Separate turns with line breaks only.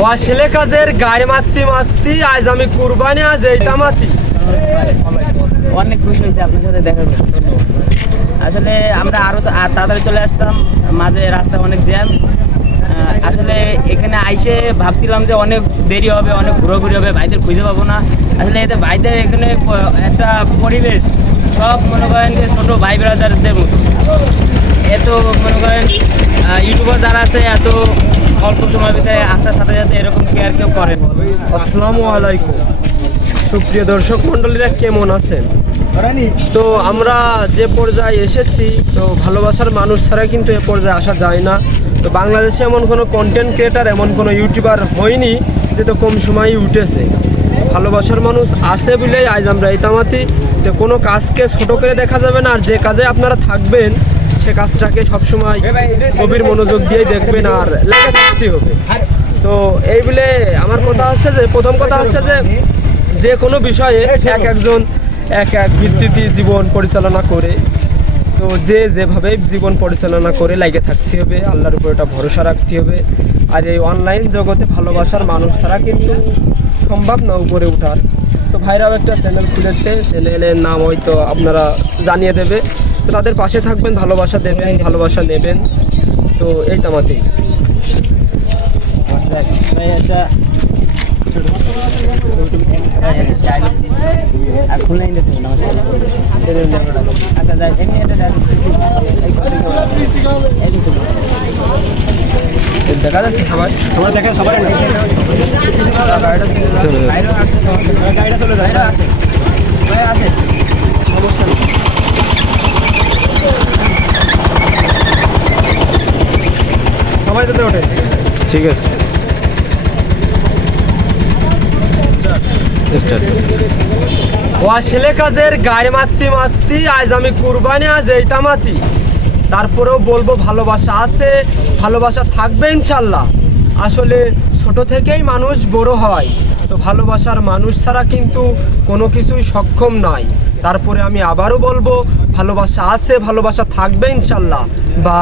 ওয়াশিলে কাজের গায়ে মারতি মারতি আজ আমি কুরবানি, আজ এইটা মাতি।
অনেক খুশি হয়েছে আপনার সাথে দেখা করে আসলে আমরা আরও তাড়াতাড়ি চলে আসতাম, মাঝে রাস্তা অনেক জ্যাম। আসলে এখানে আইসে ভাবছিলাম যে অনেক দেরি হবে, অনেক ঘোরাঘুরি হবে, ভাইদের খুঁজে পাবো না। আসলে এতে ভাইদের এখানে একটা পরিবেশ, সব মনে করেন যে ছোটো ভাই ব্রাদারদের মতো। এত মনে করেন ইউটিউবার যারা আছে, এত অল্প ভিতরে আসার সাথে সাথে এরকম কেয়ার কেউ করে?
আসসালামু আলাইকুম। সুপ্রিয় দর্শক মণ্ডলীরা, কেমন আছেন? তো আমরা যে পর্যায়ে এসেছি, তো ভালোবাসার মানুষ ছাড়া কিন্তু এ পর্যায়ে আসা যায় না। তো বাংলাদেশে এমন কোনো কন্টেন্ট ক্রিয়েটার এমন কোনো ইউটিউবার হয়নি যে তো কম সময়ই উঠেছে। ভালোবাসার মানুষ আছে বলেই আজ আমরা এই তামাতি তো কোনো কাজকে ছোট করে দেখা যাবে না, আর যে কাজে আপনারা থাকবেন সে কাজটাকে সবসময় গভীর মনোযোগ দিয়ে দেখবেন আর লেগে থাকতে হবে। তো এই বলে আমার কথা হচ্ছে যে, প্রথম কথা হচ্ছে যে যে কোনো বিষয়ে এক একজন এক এক ভিত্তিতে জীবন পরিচালনা করে, তো যে যেভাবে জীবন পরিচালনা করে লাগে থাকতে হবে, আল্লাহর উপর এটা ভরসা রাখতে হবে। আর এই অনলাইন জগতে ভালোবাসার মানুষ ছাড়া কিন্তু সম্ভব না উপরে ওঠার। তো ভাইরাও একটা চ্যানেল খুলেছে চ্যানেলের নাম হয়তো আপনারা জানিয়ে দেবে। তো তাদের পাশে থাকবেন, ভালোবাসা দেবেন, ভালোবাসা নেবেন। তো এই
দিকে
দেখা যাচ্ছে সবাই
তোমরা দেখে সবাই গাড়িটা চলে যায়
আসে ভাই আসে সমস্যা নেই
যেতে ওঠে।
ঠিক আছে। কাজের গায়ে মারতি মারতি আজ আমি কুরবানি আজ এইটা মাতি। তারপরেও বলব ভালোবাসা আছে ভালোবাসা থাকবে ইনশাল্লাহ। আসলে ছোট থেকেই মানুষ বড় হয় তো ভালোবাসার মানুষ ছাড়া কিন্তু কোনো কিছুই সক্ষম নয় তারপরে আমি আবারও বলব ভালোবাসা আছে ভালোবাসা থাকবে ইনশাল্লাহ। বা